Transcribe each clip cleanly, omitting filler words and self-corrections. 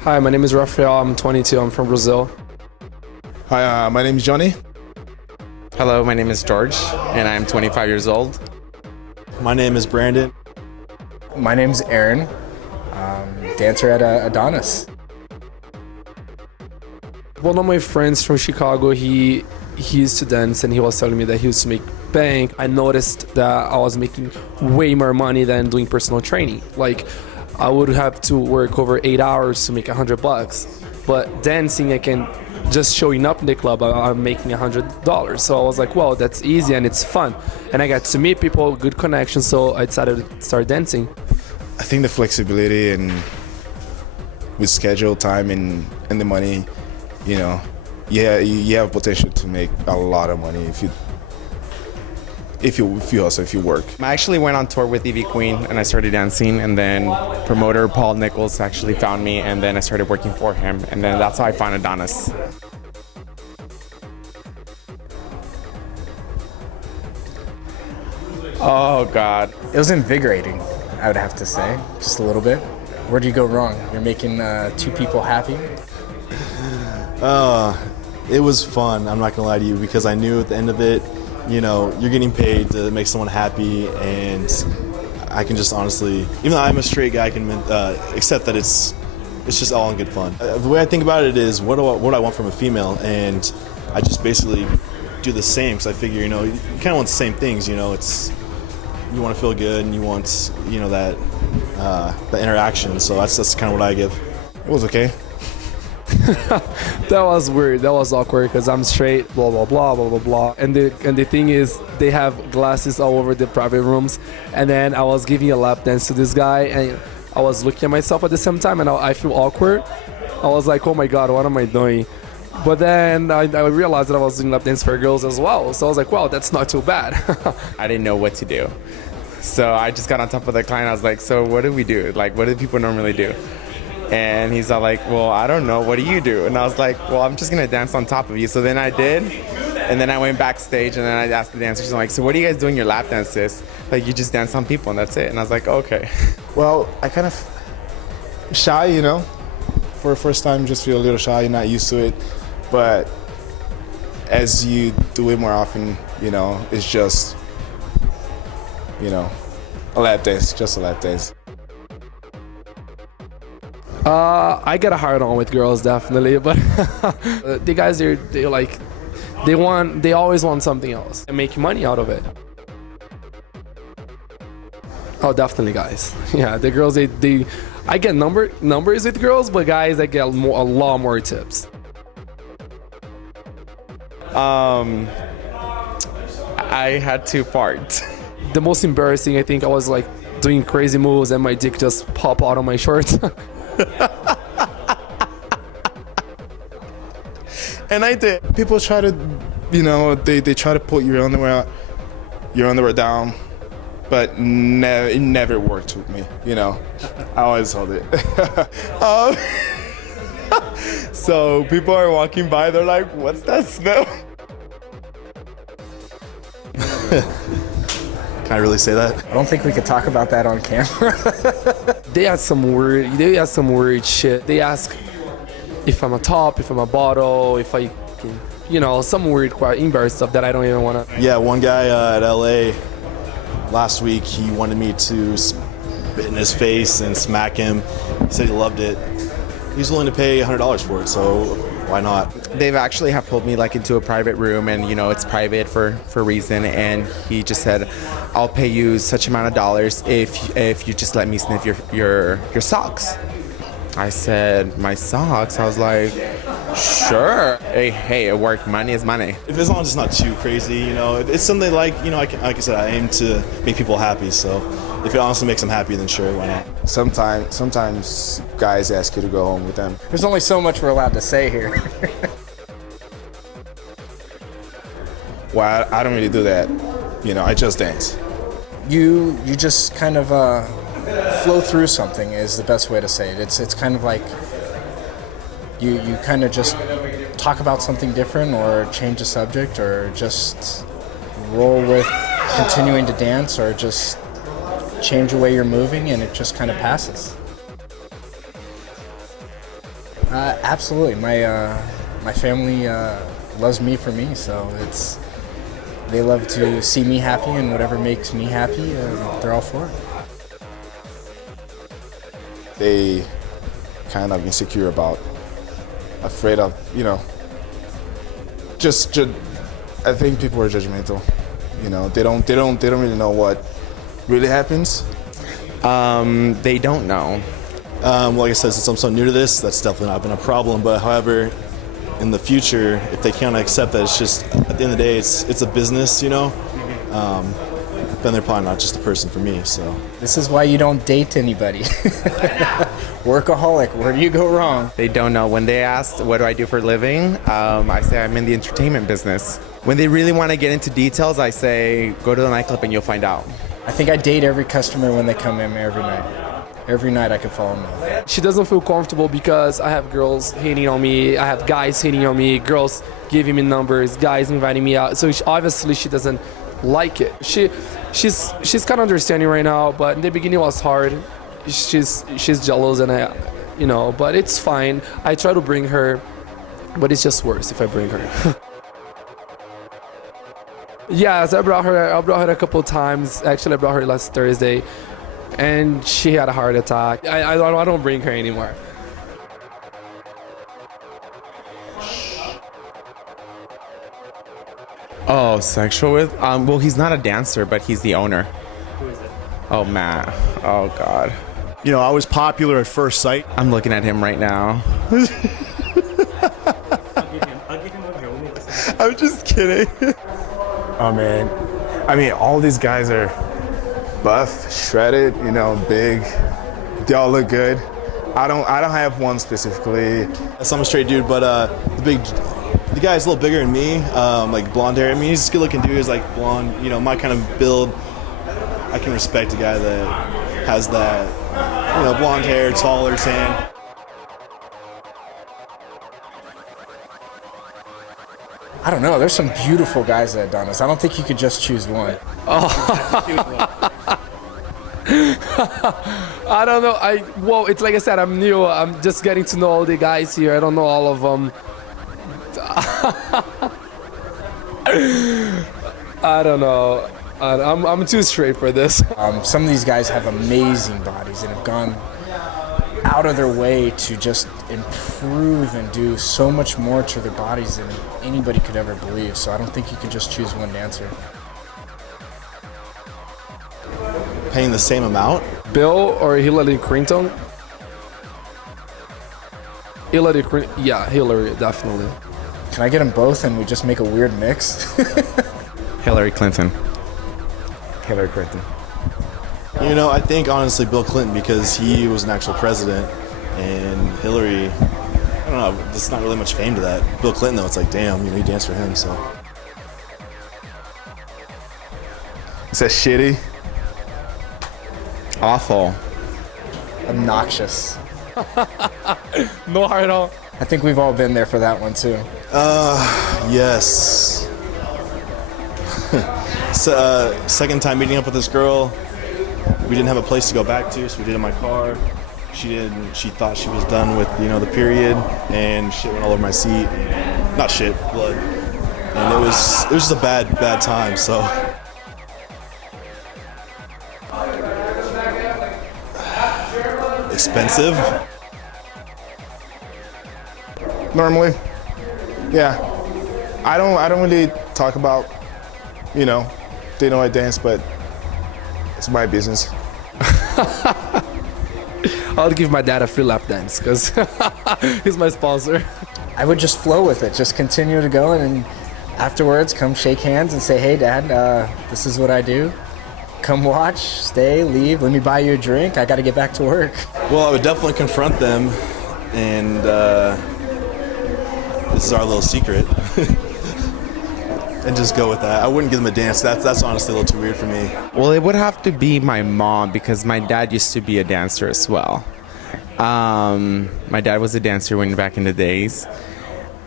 Hi, my name is Rafael. I'm 22. I'm from Brazil. Hi, my name is Johnny. Hello, my name is George, and I'm 25 years old. My name is Brandon. My name's Aaron, dancer at Adonis. One of my friends from Chicago, he used to dance, and he was telling me that he used to make bank. I noticed that I was making way more money than doing personal training. Like, I would have to work over 8 hours to make $100, but dancing, I can just showing up in the club, I'm making $100. So I was like, well, that's easy and it's fun, and I got to meet people, good connections. So I decided to start dancing. I think the flexibility and with schedule, time, and the money, you know, yeah, you have potential to make a lot of money if you work. I actually went on tour with Ivy Queen, and I started dancing, and then promoter Paul Nichols actually found me, and then I started working for him, and then that's how I found Adonis. Oh God. It was invigorating, I would have to say, just a little bit. Where do you go wrong? You're making two people happy. It was fun, I'm not gonna lie to you, because I knew at the end of it, you know, you're getting paid to make someone happy, and I can just honestly, even though I'm a straight guy, I can accept that it's just all in good fun. The way I think about it is, what do I want from a female, and I just basically do the same, because I figure, you know, you kind of want the same things, you know, you want to feel good, and you want, you know, that interaction, so that's kind of what I give. It was okay. That was weird. That was awkward because I'm straight, blah blah blah blah blah blah. And the thing is, they have glasses all over the private rooms. And then I was giving a lap dance to this guy, and I was looking at myself at the same time, and I feel awkward. I was like, oh my God, what am I doing? But then I realized that I was doing lap dance for girls as well. So I was like, wow, that's not too bad. I didn't know what to do, so I just got on top of the client. I was like, so what do we do? Like, what do people normally do? And he's all like, well, I don't know, what do you do? And I was like, well, I'm just gonna dance on top of you. So then I did, and then I went backstage, and then I asked the dancers, I'm like, so what are you guys doing your lap dances? Like, you just dance on people and that's it. And I was like, okay. Well, I kind of shy, you know. For the first time, just feel a little shy. You're not used to it, but as you do it more often, you know, it's just, you know, a lap dance, just a lap dance. I get a hard on with girls, definitely, but the guys, they always want something else and make money out of it. Oh, definitely, guys. Yeah, the girls, I get numbers with girls, but guys, I get a lot more tips. I had to fart. The most embarrassing, I think, I was like doing crazy moves and my dick just pop out of my shorts. And I did. People try to, you know, they try to put your underwear down, but it never worked with me, you know. I always hold it. So people are walking by, they're like, what's that smell? Can I really say that? I don't think we could talk about that on camera. They ask some weird shit. They ask if I'm a top, if I'm a bottle, if I can, you know, some weird, quite embarrassing stuff that I don't even want to. Yeah, one guy at L.A. last week, he wanted me to spit in his face and smack him. He said he loved it. He's willing to pay $100 for it, so why not? They've actually have pulled me like into a private room, and you know, it's private for a reason, and he just said, I'll pay you such amount of dollars if you just let me sniff your socks. I said, my socks? I was like, sure. Hey, it worked. Money is money. If as long as it's not too crazy, you know, it's something like, you know, like I said, I aim to make people happy, so if it honestly makes them happy, then sure, why not? Sometimes guys ask you to go home with them. There's only so much we're allowed to say here. Well, I don't really do that. You know, I just dance. You just kind of flow through something is the best way to say it. It's kind of like you kind of just talk about something different, or change the subject, or just roll with continuing to dance, or just change the way you're moving, and it just kind of passes. Absolutely. My family loves me for me, so they love to see me happy, and whatever makes me happy, they're all for it. They kind of insecure about, afraid of, just I think people are judgmental. They don't really know what really happens. They don't know. Like I said, since I'm so new to this, that's definitely not been a problem. But however, in the future, if they can't accept that it's just, at the end of the day, it's a business, then they're probably not just a person for me. So This is why you don't date anybody. Workaholic, where do you go wrong? They don't know. When they ask, what do I do for a living? I say I'm in the entertainment business. When they really want to get into details, I say, go to the nightclub and you'll find out. I think I date every customer when they come in every night. Every night I can fall in love. She doesn't feel comfortable because I have girls hitting on me, I have guys hitting on me, girls giving me numbers, guys inviting me out. So obviously she doesn't like it. She's kind of understanding right now, but in the beginning it was hard. She's jealous, and but it's fine. I try to bring her, but it's just worse if I bring her. Yes, I brought her a couple of times. Actually, I brought her last Thursday, and she had a heart attack. I don't bring her anymore. Oh, sexual with? Well, he's not a dancer, but he's the owner. Who is it? Oh, Matt. Oh, God. I was popular at first sight. I'm looking at him right now. I'll give him over here. We'll make this happen. I'm just kidding. Oh man, I mean, all these guys are buff, shredded, big. They all look good. I don't have one specifically. I'm a straight dude, but the guy's a little bigger than me, like blonde hair. I mean, he's a good-looking dude. He's like blonde, my kind of build. I can respect a guy that has that, blonde hair, taller, tan. I don't know. There's some beautiful guys at Adonis. I don't think you could just choose one. I don't know. Well, it's like I said, I'm new. I'm just getting to know all the guys here. I don't know all of them. I don't know. I'm too straight for this. Some of these guys have amazing bodies and have gone out of their way to just improve and do so much more to their bodies than anybody could ever believe. So I don't think you can just choose one dancer. Paying the same amount? Bill or Hillary Clinton? Yeah, Hillary, definitely. Can I get them both and we just make a weird mix? Hillary Clinton. Hillary Clinton. I think honestly Bill Clinton, because he was an actual president, and Hillary, I don't know, there's not really much fame to that. Bill Clinton though, it's like, damn, he danced for him, so. Is that shitty? Awful. Obnoxious. No heart at all. I think we've all been there for that one too. Yes. So, second time meeting up with this girl. We didn't have a place to go back to, so we did it in my car. She thought she was done with, the period, and shit went all over my seat. Not shit, blood. And it was just a bad time, so. Expensive? Normally, yeah. I don't really talk about, they know I dance, but it's my business. I'll give my dad a free lap dance because he's my sponsor. I would just flow with it, just continue to go, and afterwards come shake hands and say, hey Dad, this is what I do. Come watch, stay, leave, let me buy you a drink. I got to get back to work. Well, I would definitely confront them, and this is our little secret. And just go with that. I wouldn't give them a dance. That's honestly a little too weird for me. Well, it would have to be my mom because my dad used to be a dancer as well. My dad was a dancer back in the days.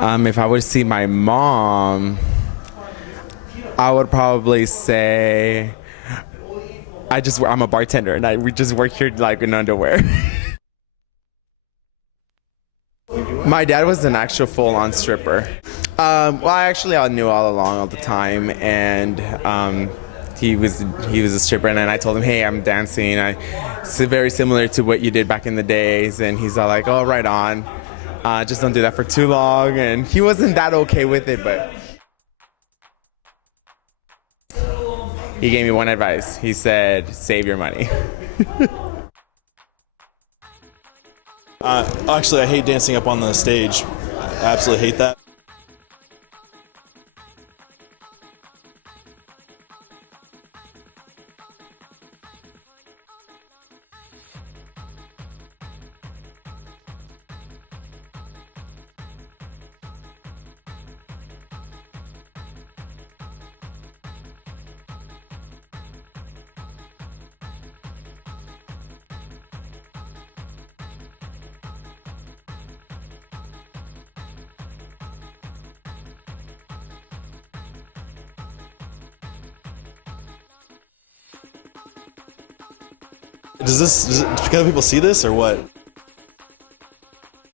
If I would see my mom, I would probably say, I'm a bartender, and we just work here like in underwear. My dad was an actual full-on stripper. Well, I knew all along, all the time, and he was a stripper, and then I told him, hey, I'm dancing. It's very similar to what you did back in the days, and he's all like, oh, right on. Just don't do that for too long, and he wasn't that okay with it, but he gave me one advice. He said, save your money. Actually, I hate dancing up on the stage. I absolutely hate that. Can other people see this or what?